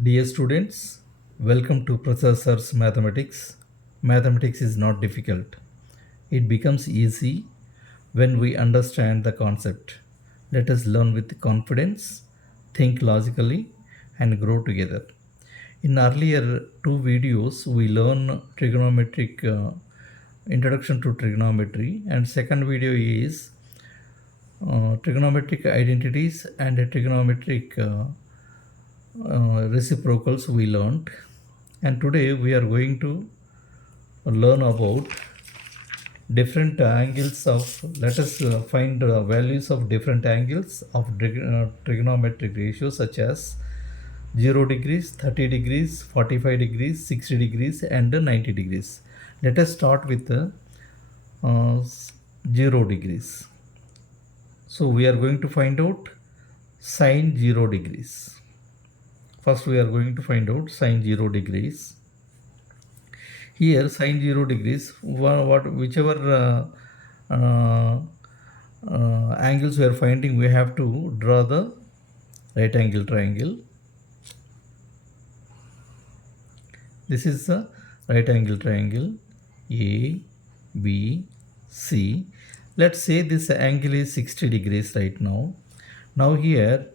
Dear students, welcome to Professor's Mathematics. Mathematics is not difficult. It becomes easy when we understand the concept. Let us learn with confidence, think logically, and grow together. In earlier two videos, we learn trigonometric introduction to trigonometry, and second video is trigonometric identities and trigonometric reciprocals we learned. And today we are going to learn about different angles of, let us find values of different angles of trigonometric ratios such as 0 degrees, 30 degrees, 45 degrees, 60 degrees and 90 degrees. Let us start with the uh, 0 degrees. So we are going to find out sine 0 degrees. First we are going to find out sine 0 degrees. Here sine 0 degrees, whichever angles we are finding, we have to draw the right angle triangle. This is the right angle triangle A, B, C. Let's say this angle is 60 degrees right now. Now here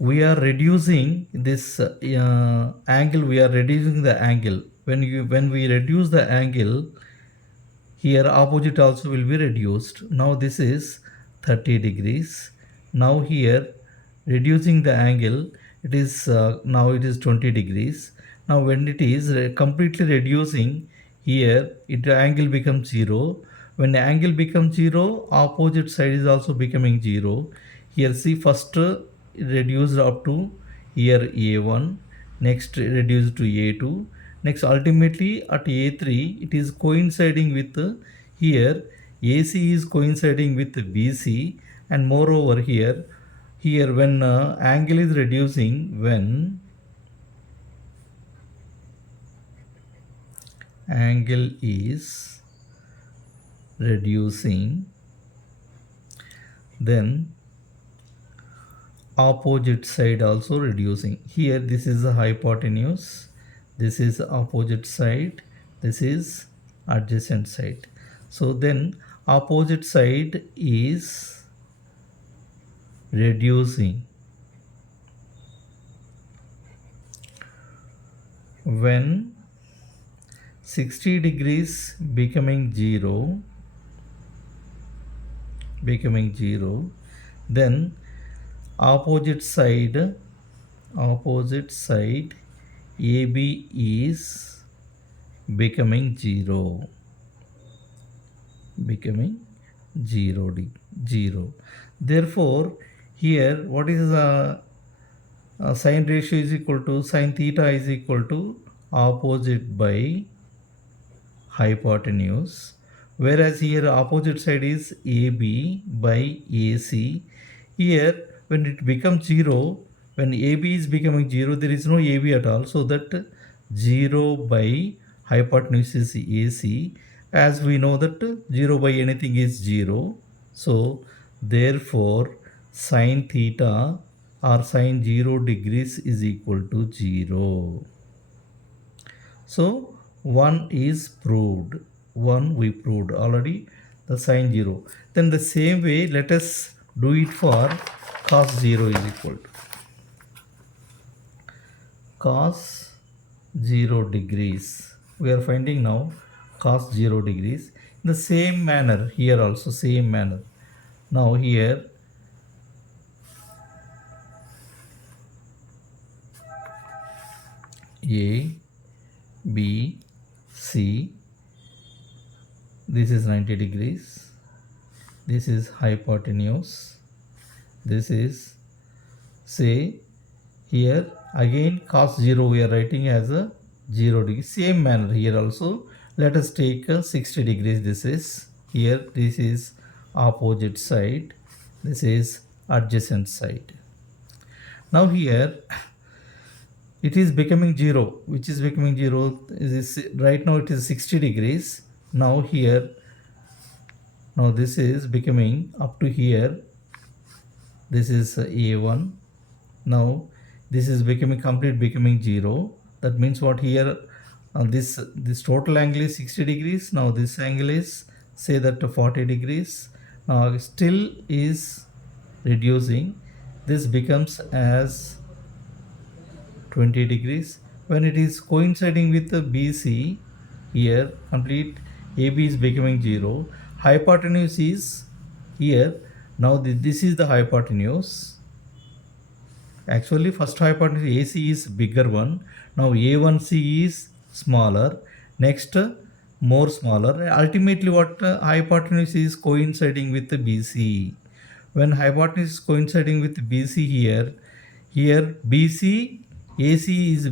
we are reducing this angle, we are reducing the angle. When we reduce the angle, here opposite also will be reduced. Now this is 30 degrees. Now here reducing the angle, it is now it is 20 degrees. Now when it is completely reducing, here it angle becomes 0. When the angle becomes 0, opposite side is also becoming 0. Here see, first reduced up to here A1, next reduced to A2, next ultimately at A3 it is coinciding with here AC is coinciding with BC, and moreover here when angle is reducing, when angle is reducing, then opposite side also reducing. Here this is the hypotenuse, this is opposite side, this is adjacent side. So then opposite side is reducing. When 60 degrees becoming 0, then opposite side AB is becoming 0, 0. Therefore here what is the sine ratio is equal to, sine theta is equal to opposite by hypotenuse, whereas here opposite side is AB by AC. Here when it becomes 0, when AB is becoming 0, there is no AB at all, so that 0 by hypotenuse is AC. As we know that 0 by anything is 0, so therefore sine theta or sine 0 degrees is equal to 0. So 1 is proved. 1 we proved already, the sine 0. Then the same way let us do it for cos 0 is equal to cos 0 degrees. We are finding now cos 0 degrees. In the same manner here also, same manner. Now here A, B, C, this is 90 degrees, this is hypotenuse, this is, say here again cos 0 we are writing as a 0 degree. Same manner here also, let us take 60 degrees. This is here, this is opposite side, this is adjacent side. Now here it is becoming 0, which is becoming 0 is right now it is 60 degrees. Now here, now this is becoming up to here, this is A1. Now this is becoming 0. That means what here, this total angle is 60 degrees. Now this angle is, say that 40 degrees. Now still is reducing. This becomes as 20 degrees. When it is coinciding with the BC, here complete AB is becoming 0. Hypotenuse is here. Now this is the hypotenuse. Actually first hypotenuse AC is bigger one. Now A1C is smaller. Next more smaller. Ultimately what hypotenuse is coinciding with the BC. When hypotenuse is coinciding with BC here BC AC is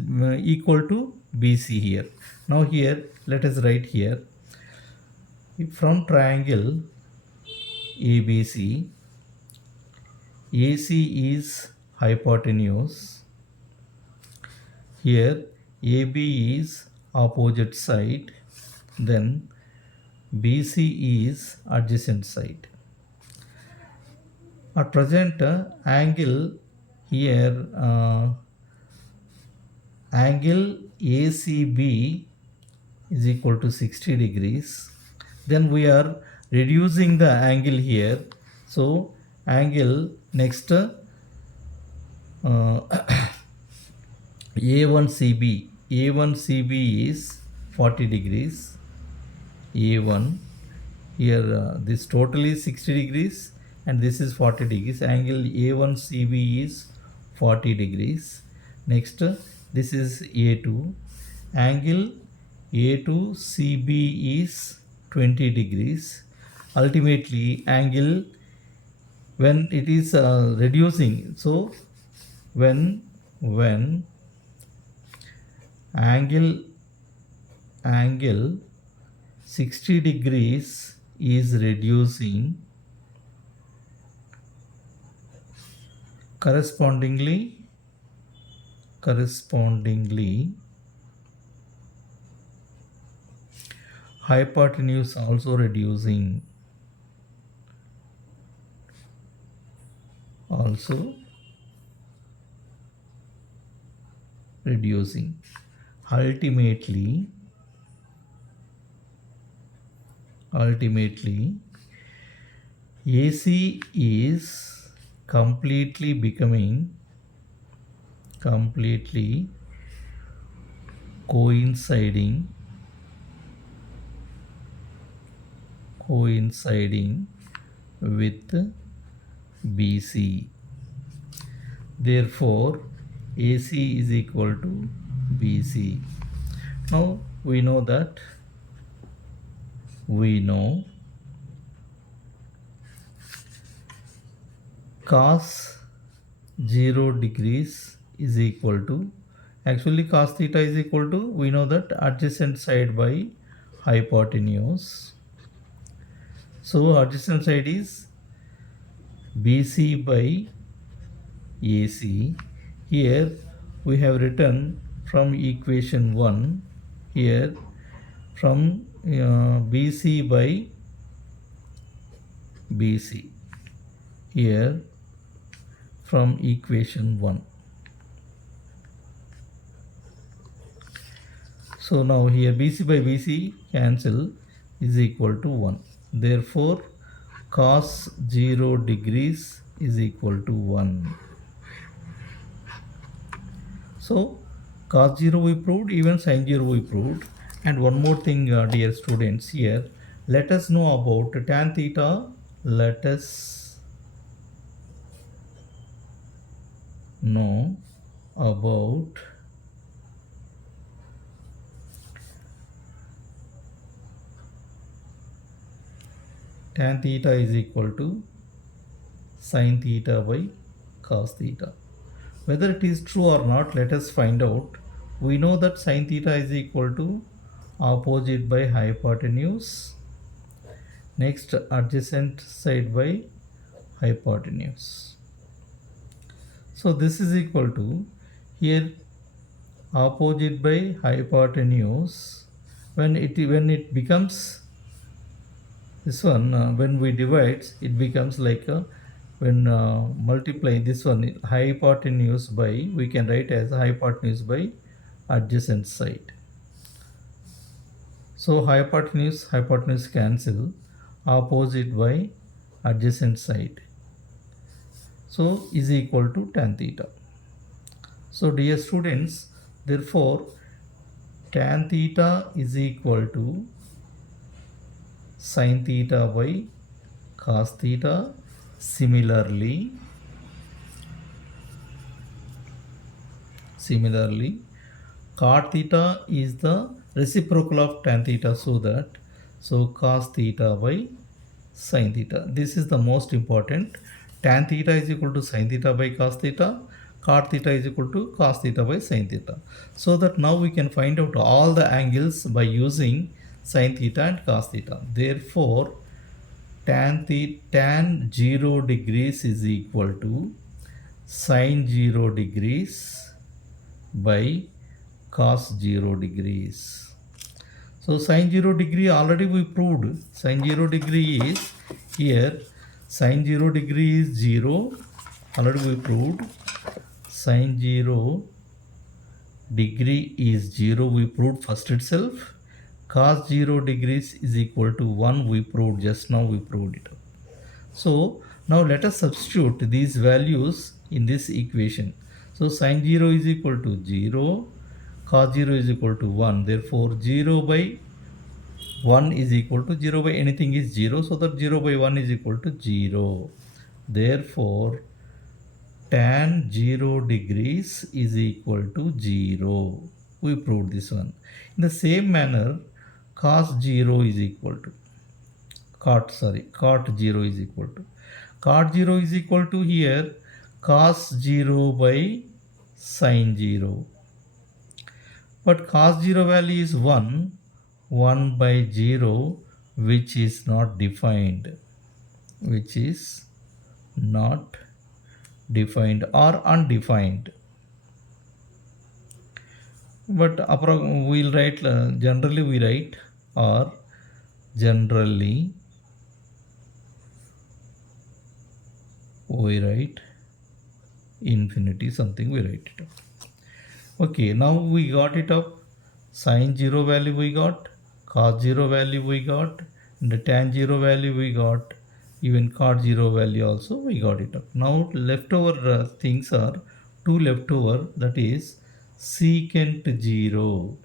equal to BC here. Now here let us write here, from triangle ABC, AC is hypotenuse. Here AB is opposite side, then BC is adjacent side. At present angle here, angle ACB is equal to 60 degrees. Then we are reducing the angle here. So angle next A1CB is 40 degrees. A1 here, this total is 60 degrees and this is 40 degrees. Angle A1CB is 40 degrees. Next this is A2. Angle A2CB is 20 degrees. Ultimately angle, when it is reducing, so when angle 60 degrees is reducing, correspondingly hypotenuse also reducing, ultimately AC is completely coinciding with BC. Therefore AC is equal to BC. Now we know cos 0 degrees is equal to, actually cos theta is equal to, we know that adjacent side by hypotenuse. So adjacent side is BC by AC. Here we have written from equation 1 here, from BC by BC here from equation 1. So now here BC by BC cancel is equal to 1. Therefore cos 0 degrees is equal to 1. So cos 0 we proved, even sin 0 we proved. And one more thing, dear students, here let us know about tan theta. Let us know about tan theta is equal to sin theta by cos theta. Whether it is true or not, let us find out. We know that sin theta is equal to opposite by hypotenuse, next adjacent side by hypotenuse. So this is equal to, here opposite by hypotenuse, when it becomes this one, when we divide, it becomes like a when multiply this one hypotenuse by, we can write as hypotenuse by adjacent side. So hypotenuse cancel, opposite by adjacent side. So is equal to tan theta. So dear students, therefore tan theta is equal to sin theta by cos theta. Similarly, cot theta is the reciprocal of tan theta, so cos theta by sin theta. This is the most important. Tan theta is equal to sin theta by cos theta. Cot theta is equal to cos theta by sin theta. So that now we can find out all the angles by using sin theta and cos theta. Therefore, tan 0 degrees is equal to sin 0 degrees by cos 0 degrees. So sin 0 degree already we proved. Sin 0 degree is here. Sin 0 degree is 0. Already we proved. Sin 0 degree is 0. We proved first itself. Cos 0 degrees is equal to 1. We proved just now. We proved it. So now let us substitute these values in this equation. So sin 0 is equal to 0. Cos 0 is equal to 1. Therefore 0 by 1 is equal to 0 by anything is 0. So that 0 by 1 is equal to 0. Therefore tan 0 degrees is equal to 0. We proved this one. In the same manner, cos 0 is equal to cot 0 is equal to here cos 0 by sin 0. But cos 0 value is 1 by 0, which is not defined, or undefined. But we'll write, generally we write, or generally we write infinity, something we write it up. Okay, now we got it up. Sin 0 value we got, cos 0 value we got, and the tan 0 value we got, even cot 0 value also we got it up. Now leftover things are two leftover, that is secant 0.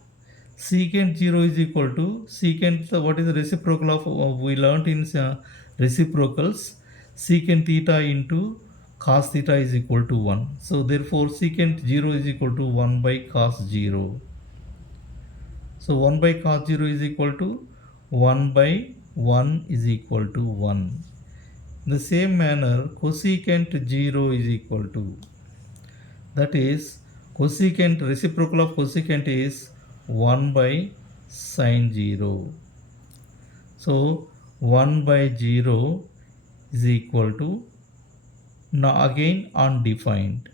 Secant 0 is equal to secant, what is the reciprocal of, we learnt in reciprocals, secant theta into cos theta is equal to 1. So therefore secant 0 is equal to 1 by cos 0. So 1 by cos 0 is equal to 1 by 1 is equal to 1. In the same manner, cosecant 0 is equal to, that is cosecant, reciprocal of cosecant is 1 by sin 0. So 1 by 0 is equal to, now again undefined.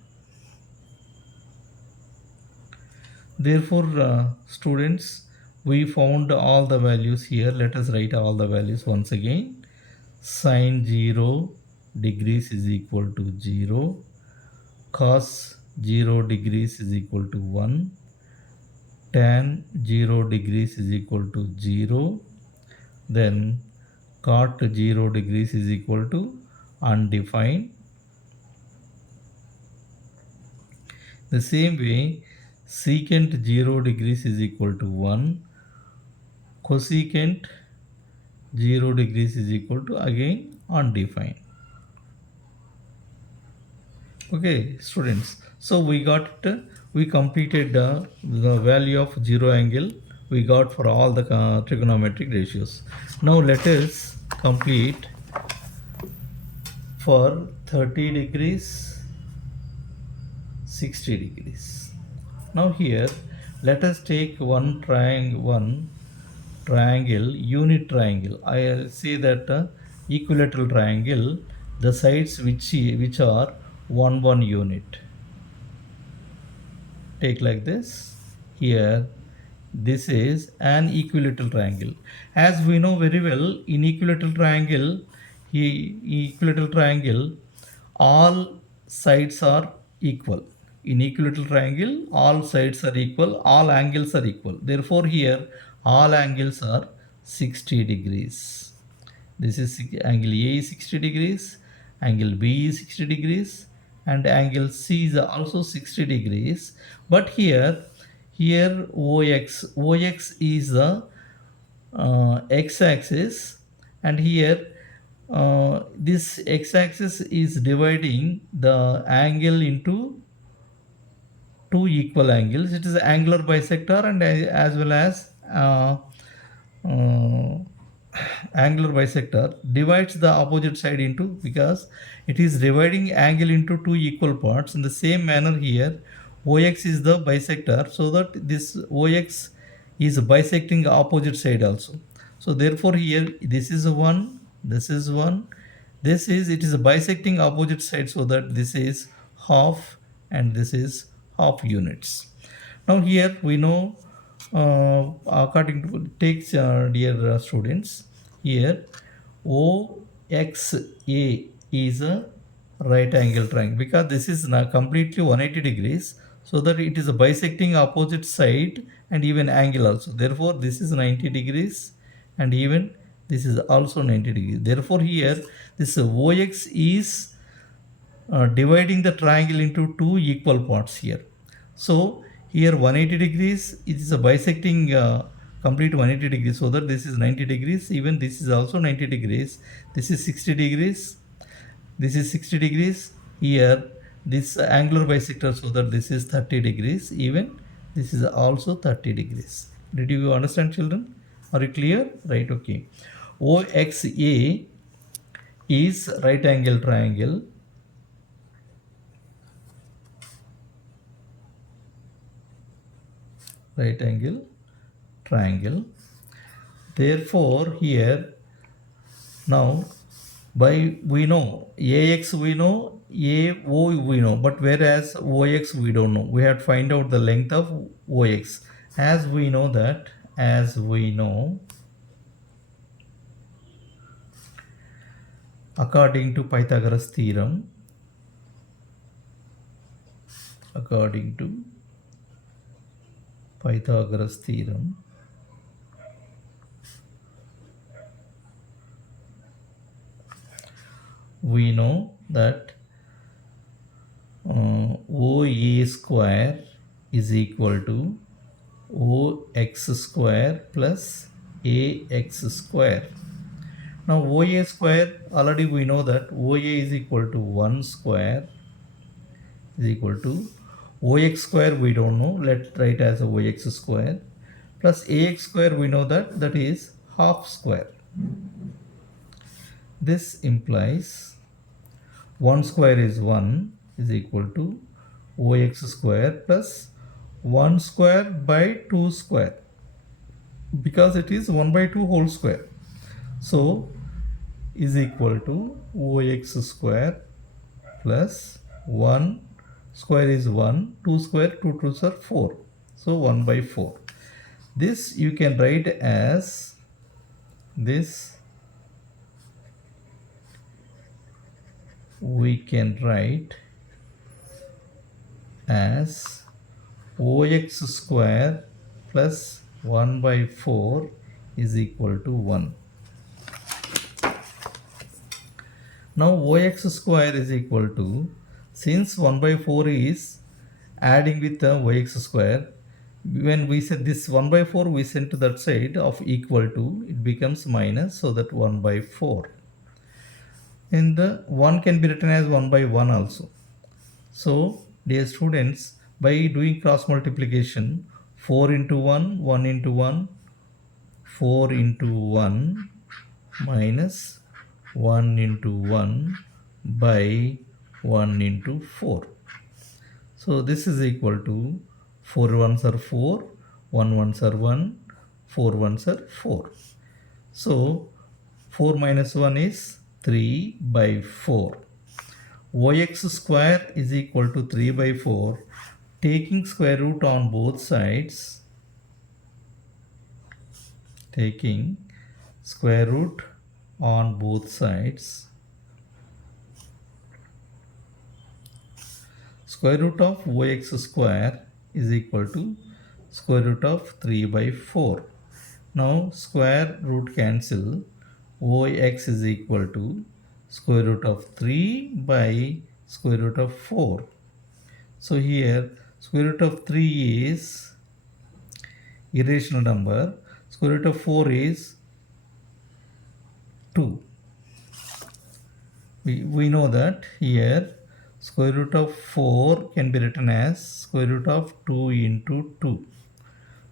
Therefore, students, we found all the values here. Let us write all the values once again. Sin 0 degrees is equal to 0. Cos 0 degrees is equal to 1. Tan 0 degrees is equal to 0. Then cot 0 degrees is equal to undefined. The same way, secant 0 degrees is equal to 1. Cosecant 0 degrees is equal to again undefined. Okay, students. So we got we completed the value of 0 angle we got for all the trigonometric ratios. Now let us complete for 30 degrees, 60 degrees. Now here let us take one triangle, unit triangle. I say that equilateral triangle, the sides which are 1 unit. Take like this. Here this is an equilateral triangle. As we know very well, in equilateral triangle, all sides are equal. In equilateral triangle, all sides are equal, all angles are equal. Therefore, here all angles are 60 degrees. This is angle A is 60 degrees, angle B is 60 degrees, and angle C is also 60 degrees. But here OX is the x-axis, and here this x-axis is dividing the angle into two equal angles. It is an angular bisector, and as well as uh, angular bisector divides the opposite side into, because it is dividing angle into two equal parts. In the same manner here, OX is the bisector, so that this OX is bisecting opposite side also. So therefore here this is one, this is one, this is, it is bisecting opposite side, so that this is half and this is half units. Now here we know, according to takes, dear students, here OXA is a right angle triangle, because this is now completely 180 degrees, so that it is bisecting opposite side and even angle also. Therefore this is 90 degrees, and even this is also 90 degrees. Therefore here this OX is dividing the triangle into two equal parts here. So here 180 degrees, it is a bisecting complete 180 degrees, so that this is 90 degrees, even this is also 90 degrees, this is 60 degrees, this is 60 degrees, here this angular bisector, so that this is 30 degrees, even this is also 30 degrees. Did you understand, children? Are you clear? Right, okay. OXA is right angle triangle. Right angle triangle. Therefore here now, by we know AX, we know AO, we know, but whereas OX we don't know. We have to find out the length of OX. As we know that, according to Pythagoras theorem, we know that OA square is equal to OX square plus AX square. Now OA square, already we know that OA is equal to 1 square is equal to OX square, we don't know, let's write as a OX square, plus AX square, we know that that is half square. This implies 1 square is 1 is equal to OX square plus 1 square by 2 square, because it is 1 by 2 whole square. So is equal to OX square plus 1 square is 1, 2 square, 2 2s are 4. So 1 by 4. This you can write as this, we can write as OX square plus 1 by 4 is equal to 1. Now OX square is equal to, since 1 by 4 is adding with the OX square, when we set this 1 by 4, we send to that side of equal to, it becomes minus, so that 1 by 4. And the 1 can be written as 1 by 1 also. So dear students, by doing cross multiplication, 4 into 1, 1 into 1, 4 into 1 minus 1 into 1 by 1 into 4. So this is equal to 4 ones are 4, 1 ones are 1, 4 ones are 4. So 4 minus 1 is 3 by 4. OX square is equal to 3 by 4. Taking square root on both sides, taking square root on both sides, square root of ox square is equal to square root of 3 by 4. Now square root cancel, ox is equal to square root of 3 by square root of 4. So here square root of 3 is irrational number, square root of 4 is 2. We know that here square root of 4 can be written as square root of 2 into 2.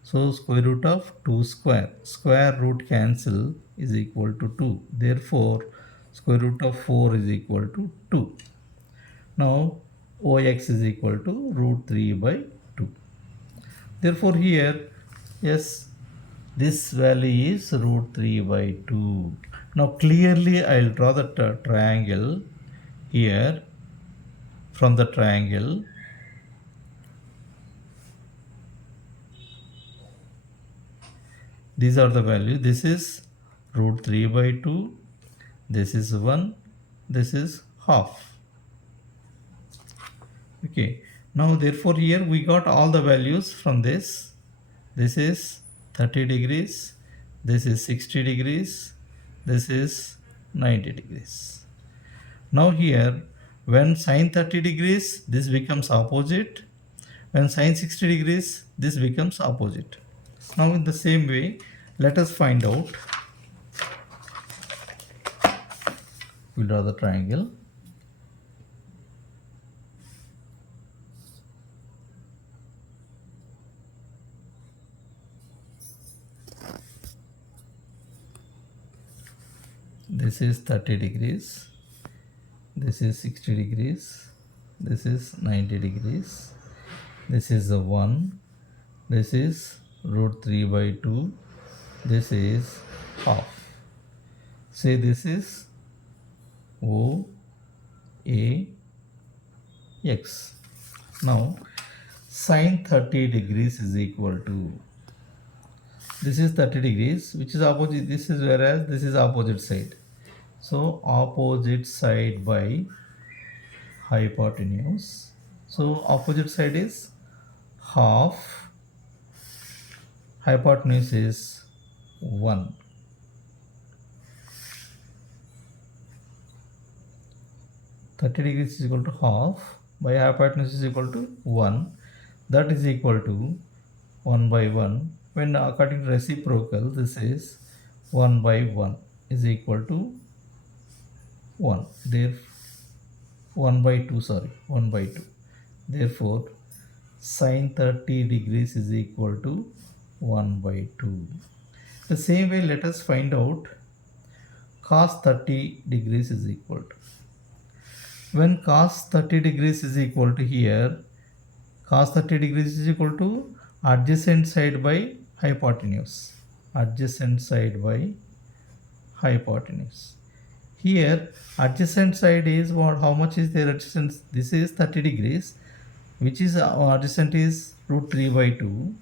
So square root of 2 square. Square root cancel is equal to 2. Therefore, square root of 4 is equal to 2. Now, ox is equal to root 3 by 2. Therefore, here, yes, this value is root 3 by 2. Now, clearly, I'll draw the triangle here. From the triangle, these are the values. This is root 3 by 2. This is 1. This is half. Okay. Now, therefore, here we got all the values from this. This is 30 degrees. This is 60 degrees. This is 90 degrees. Now here, when sine 30 degrees, this becomes opposite. When sine 60 degrees, this becomes opposite. Now in the same way, let us find out. We'll draw the triangle. This is 30 degrees. This is 60 degrees. This is 90 degrees. This is the 1. This is root 3 by 2. This is half. Say this is O A X. Now sine 30 degrees is equal to, this is 30 degrees, which is opposite. This is, whereas this is opposite side. So opposite side by hypotenuse. So opposite side is half. Hypotenuse is 1. (30° is equal to half by hypotenuse is equal to 1. That is equal to 1 by 1. When according to reciprocal, this is 1 by 1 is equal to 1. Therefore, 1 by 2, sorry, 1 by 2. Therefore, sine 30 degrees is equal to 1 by 2. The same way, let us find out cos 30 degrees is equal to. When cos 30 degrees is equal to here, cos 30 degrees is equal to adjacent side by hypotenuse. Adjacent side by hypotenuse. Here, adjacent side is what? How much is their adjacent? This is 30 degrees, which is adjacent is root 3 by 2.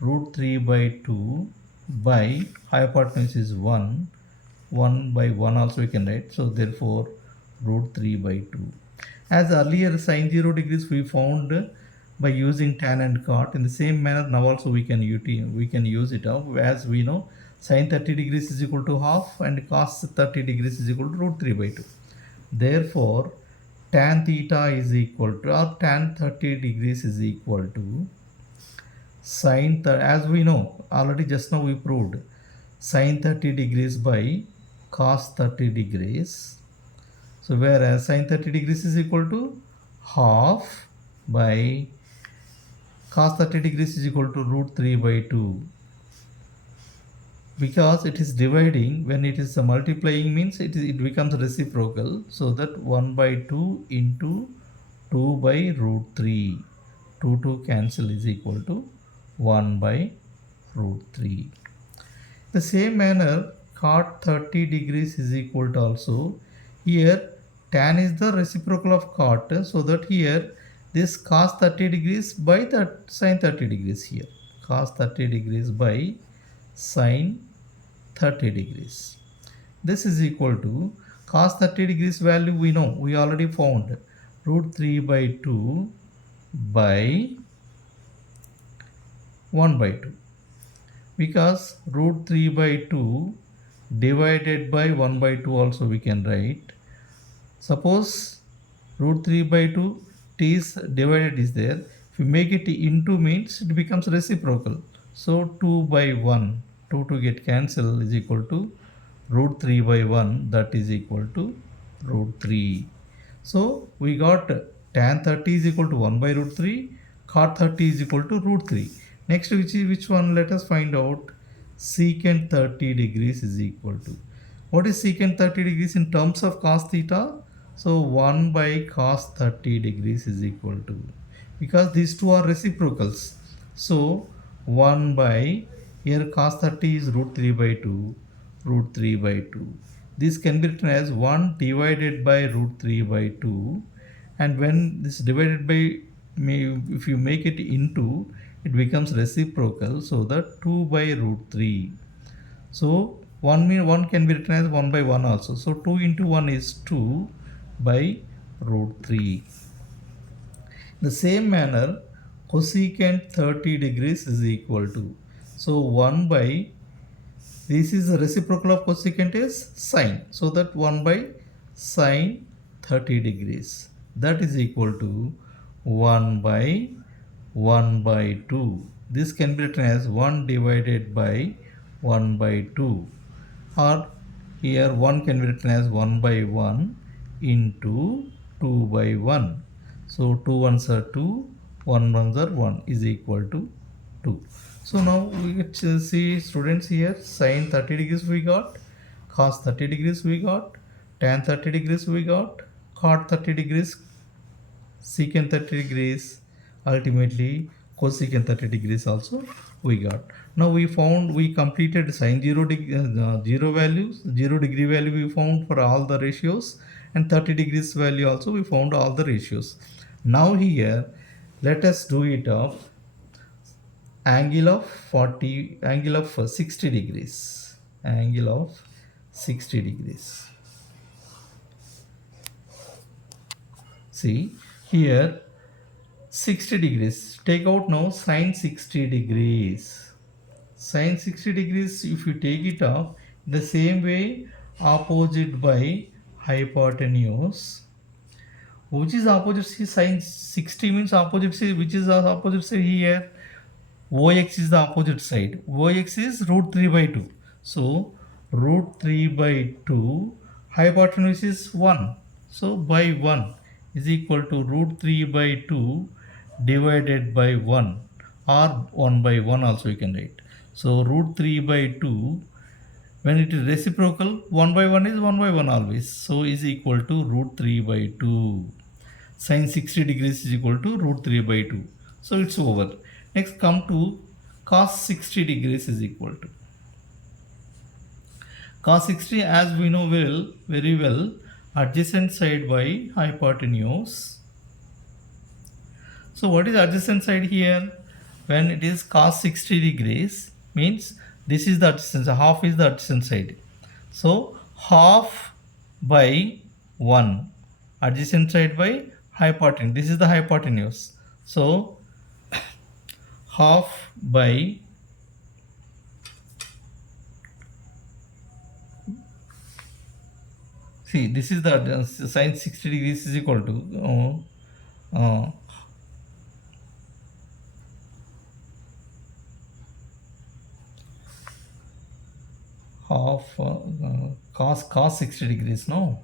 Root 3 by 2 by hypotenuse is 1. 1 by 1 also we can write. So therefore, root 3 by 2. As earlier sine 0 degrees we found by using tan and cot. In the same manner, now also we can use it up. As we know, sine 30 degrees is equal to half and cos 30 degrees is equal to root 3 by 2. Therefore, tan theta is equal to, or tan 30 degrees is equal to sine, as we know, already just now we proved, sine 30 degrees by cos 30 degrees. So whereas sine 30 degrees is equal to half by cos 30 degrees is equal to root 3 by 2. Because it is dividing, when it is multiplying means it becomes reciprocal. So that 1 by 2 into 2 by root 3. 2 cancel is equal to 1 by root 3. The same manner, cot 30 degrees is equal to also, here tan is the reciprocal of cot, so that here this cos 30 degrees by the sine 30 degrees here. Cos 30 degrees by sine 30 degrees. This is equal to cos 30 degrees value we know, we already found root 3 by 2 by 1 by 2, because root 3 by 2 divided by 1 by 2 also we can write. Suppose root 3 by 2 t is divided is there. If you make it into means it becomes reciprocal. So 2 by 1, 2 to get cancelled is equal to root 3 by 1, that is equal to root 3. So we got tan 30 is equal to 1 by root 3, cot 30 is equal to root 3. Next, which one? Let us find out. Secant 30 degrees is equal to. What is secant 30 degrees in terms of cos theta? So 1 by cos 30 degrees is equal to. Because these two are reciprocals. So 1 by, here cos 30 is root 3 by 2, root 3 by 2. This can be written as 1 divided by root 3 by 2, and when this divided by, if you make it into, it becomes reciprocal, so that 2 by root 3. So 1 can be written as 1 by 1 also. So 2 into 1 is 2 by root 3. The same manner, cosecant 30 degrees is equal to, so 1 by, this is the reciprocal of cosecant is sine, so that 1 by sine 30 degrees, that is equal to 1 by 1 by 2. This can be written as 1 divided by 1 by 2, or here 1 can be written as 1 by 1 into 2 by 1. So 2 ones are 2, 1 ones are 1 is equal to 2. So now we get to see, students, here sine 30 degrees we got, cos 30 degrees we got, tan 30 degrees we got, cot 30 degrees, secant 30 degrees, ultimately cosecant 30 degrees also we got. Now we completed sine 0 values, 0 degree value we found for all the ratios, and 30 degrees value also we found all the ratios. Now here let us do it of angle of 60 degrees, angle of 60 degrees. See here 60 degrees, take out now sine 60 degrees. Sine 60 degrees, if you take it off, the same way opposite by hypotenuse. Which is opposite? See, sine 60 means opposite. See, which is the opposite side here? OX is the opposite side. OX is root 3 by 2. So root 3 by 2, hypotenuse is 1. So by 1 is equal to root 3 by 2 divided by 1, or 1 by 1 also you can write. So root 3 by 2, when it is reciprocal, 1 by 1 is 1 by 1 always. So is equal to root 3 by 2. Sine 60 degrees is equal to root 3 by 2. So it's over. Next come to cos 60 degrees is equal to. Cos 60, as we know very well, adjacent side by hypotenuse. So what is adjacent side here? When it is cos 60 degrees, means this is the adjacent, half is the adjacent side. So half by 1, adjacent side by hypotenuse. This is the hypotenuse. So half by see, this is the sine 60 degrees is equal to half cos 60 degrees, no,